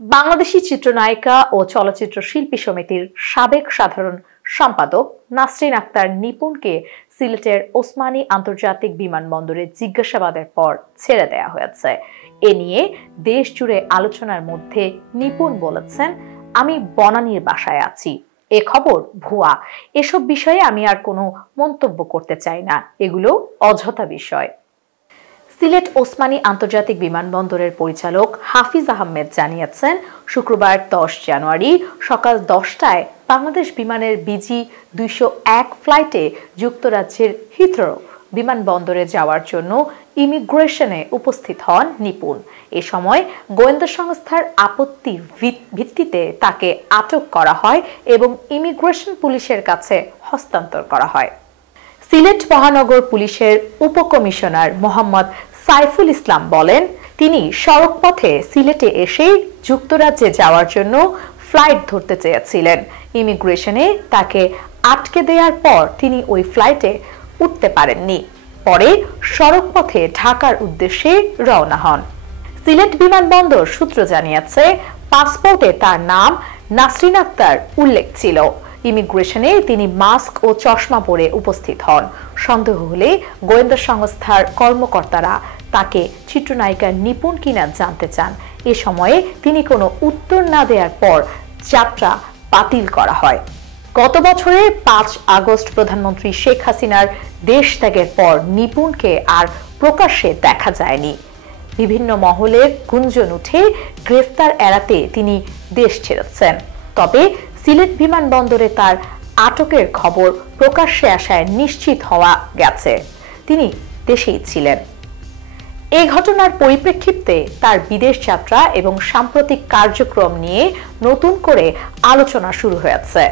বাংলাদেশী চিত্রনায়িকা ও চলচ্চিত্র শিল্পী সমিতির সাবেক সাধারণ সম্পাদক নাসরিন আক্তার নিপুণকে সিলেটের ওসমানী আন্তর্জাতিক বিমানবন্দরে জিজ্ঞাসাবাদের পর ছেড়ে দেয়া হয়েছে। এ নিয়ে দেশ জুড়ে আলোচনার মধ্যে নিপুণ বলেছেন, আমি বনানীর বাসায় আছি, এ খবর ভুয়া, এসব বিষয়ে আমি আর কোনো মন্তব্য করতে চাই না, এগুলো অযথা বিষয়। সিলেট ওসমানী আন্তর্জাতিক বিমানবন্দরের পরিচালক হাফিজ আহমেদ জানিয়েছেন, শুক্রবার 10 জানুয়ারি সকাল 10টায় বাংলাদেশ বিমানের BG-201 ফ্লাইটে যুক্তরাজ্যের হিথ্রো বিমানবন্দরে যাওয়ার জন্য ইমিগ্রেশনে উপস্থিত হন নিপুণ। এ সময় গোয়েন্দা সংস্থার আপত্তির ভিত্তিতে তাকে আটক করা হয় এবং ইমিগ্রেশন পুলিশের কাছে হস্তান্তর করা হয়। সিলেট মহানগর পুলিশের উপকমিশনার মোহাম্মদ সাইফুল ইসলাম বলেন, তিনি সড়ক পথে সিলেটে এসে যুক্তরাজ্যে যাওয়ার জন্য ফ্লাইট ধরতে চেয়েছিলেন। ইমিগ্রেশনে তাকে আটকে দেওয়ার পর তিনি ওই ফ্লাইটে উঠতে পারেননি। পরে সড়ক পথে ঢাকার উদ্দেশ্যে রওনা হন। সিলেট বিমানবন্দর সূত্র জানিয়েছে, পাসপোর্টে তার নাম নাসরিন আক্তার উল্লেখ ছিল। ইমিগ্রেশনে তিনি মাস্ক ও চশমা পরে উপস্থিত হন। সন্দেহ হলে গোয়েন্দা সংস্থার কর্মকর্তারা তাকে চিত্রনায়িকা নিপুণ কিনা জানতে চান। এ সময়ে তিনি কোনো উত্তর না দেওয়ার পর যাত্রা বাতিল করা হয়। গত বছরের 5 আগস্ট প্রধানমন্ত্রী শেখ হাসিনার দেশ ত্যাগের পর নিপুণকে আর প্রকাশ্যে দেখা যায়নি। বিভিন্ন মহলের গুঞ্জন উঠে গ্রেফতার এড়াতে তিনি দেশ ছেড়েছেন। তবে সিলেট বিমানবন্দরে তার আটকের খবর প্রকাশ্যে আসায় নিশ্চিত হওয়া গেছে তিনি দেশেই ছিলেন। এই ঘটনার পরিপ্রেক্ষিতে তার বিদেশ যাত্রা এবং সাম্প্রতিক কার্যক্রম নিয়ে নতুন করে আলোচনা শুরু হয়েছে।